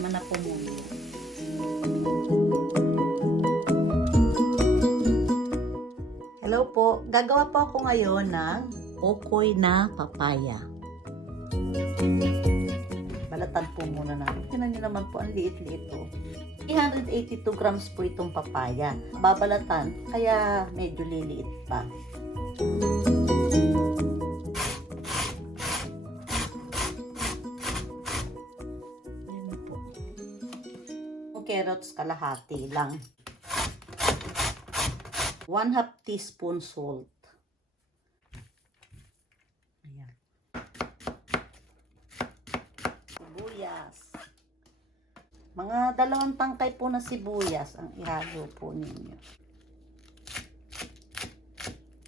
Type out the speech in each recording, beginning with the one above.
Tama na po muna. Hello po. Gagawa po ako ngayon ng okoy na papaya. Balatan po muna natin. Tingnan nyo naman po, ang liit-liit po. 382 grams po itong papaya. Babalatan, kaya medyo liliit pa. Yan po. Yung carrots, kalahati lang. 1/2 teaspoon salt. Ayan. Sibuyas. Mga 2 tangkay po na sibuyas ang ihalo po ninyo.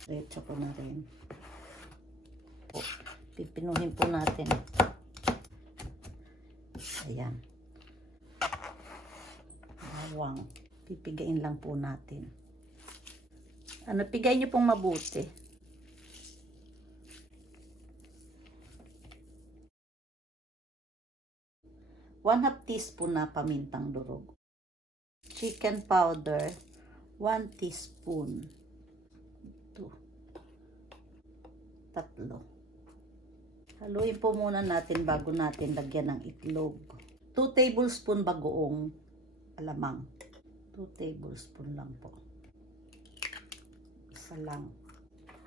Diretso po na rin. Pipinuhin po natin. Ayan. Bawang. Pipigain lang po natin. Pigay nyo pong mabuti. One-half teaspoon na pamintang durog. Chicken powder, 1 teaspoon. 2. 3. Haluin po muna natin bago natin lagyan ng itlog. 2 tablespoon bagoong alamang. 2 tablespoon lang po. Isa lang.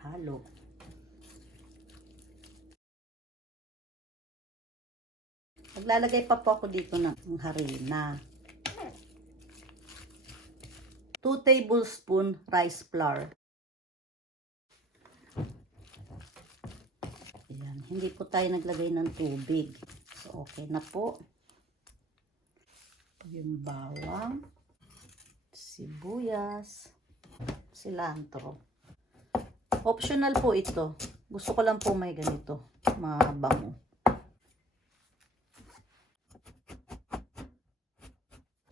Halo. Maglalagay pa po ako dito ng harina. 2 tablespoon rice flour. Ayan. Hindi po tayo naglagay ng tubig. So, okay na po. Yung bawang, sibuyas, cilantro. Optional po ito. Gusto ko lang po may ganito. Mabango.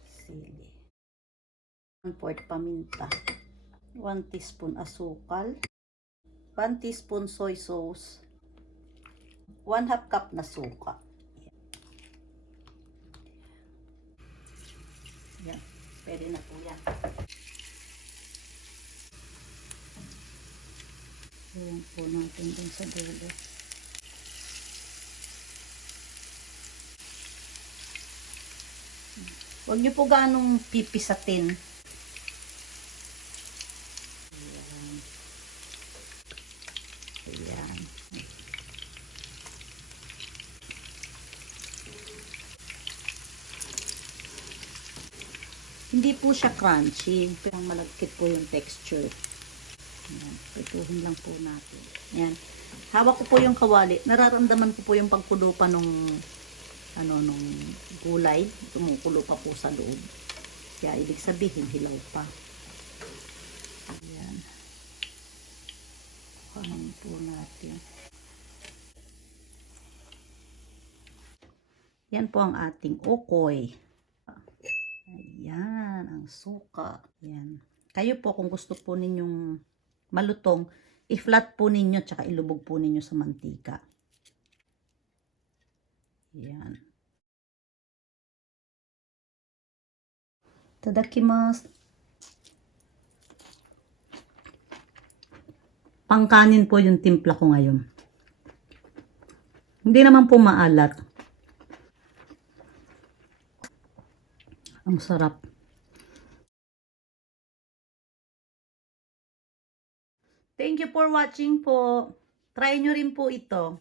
Sili. 1/4 paminta. 1 teaspoon asukal. 1 teaspoon soy sauce. 1/2 cup na suka. Yan. Pwede na po yan. Ayan po natin din sa dulo. Huwag nyo po ganong pipisatin. Ayan. Ayan. Hindi po siya crunchy. Pero malagkit po yung texture. Ayan. Ituhin lang po natin. Ayan. Hawak ko po yung kawali. Nararamdaman ko po yung pagkulo pa nung gulay. Tumukulo pa po sa loob. Kaya ibig sabihin, hilaw pa. Ayan. Kuhanin po natin. Yan po ang ating okoy. Ayan, ang suka. Ayan. Kayo po, kung gusto po ninyong malutong, i-flat po ninyo, tsaka ilubog po ninyo sa mantika. Ayan. Tadakimasu. Pangkanin po yung timpla ko ngayon. Hindi naman po maalat. Ang sarap. Thank you for watching po. Try nyo rin po ito.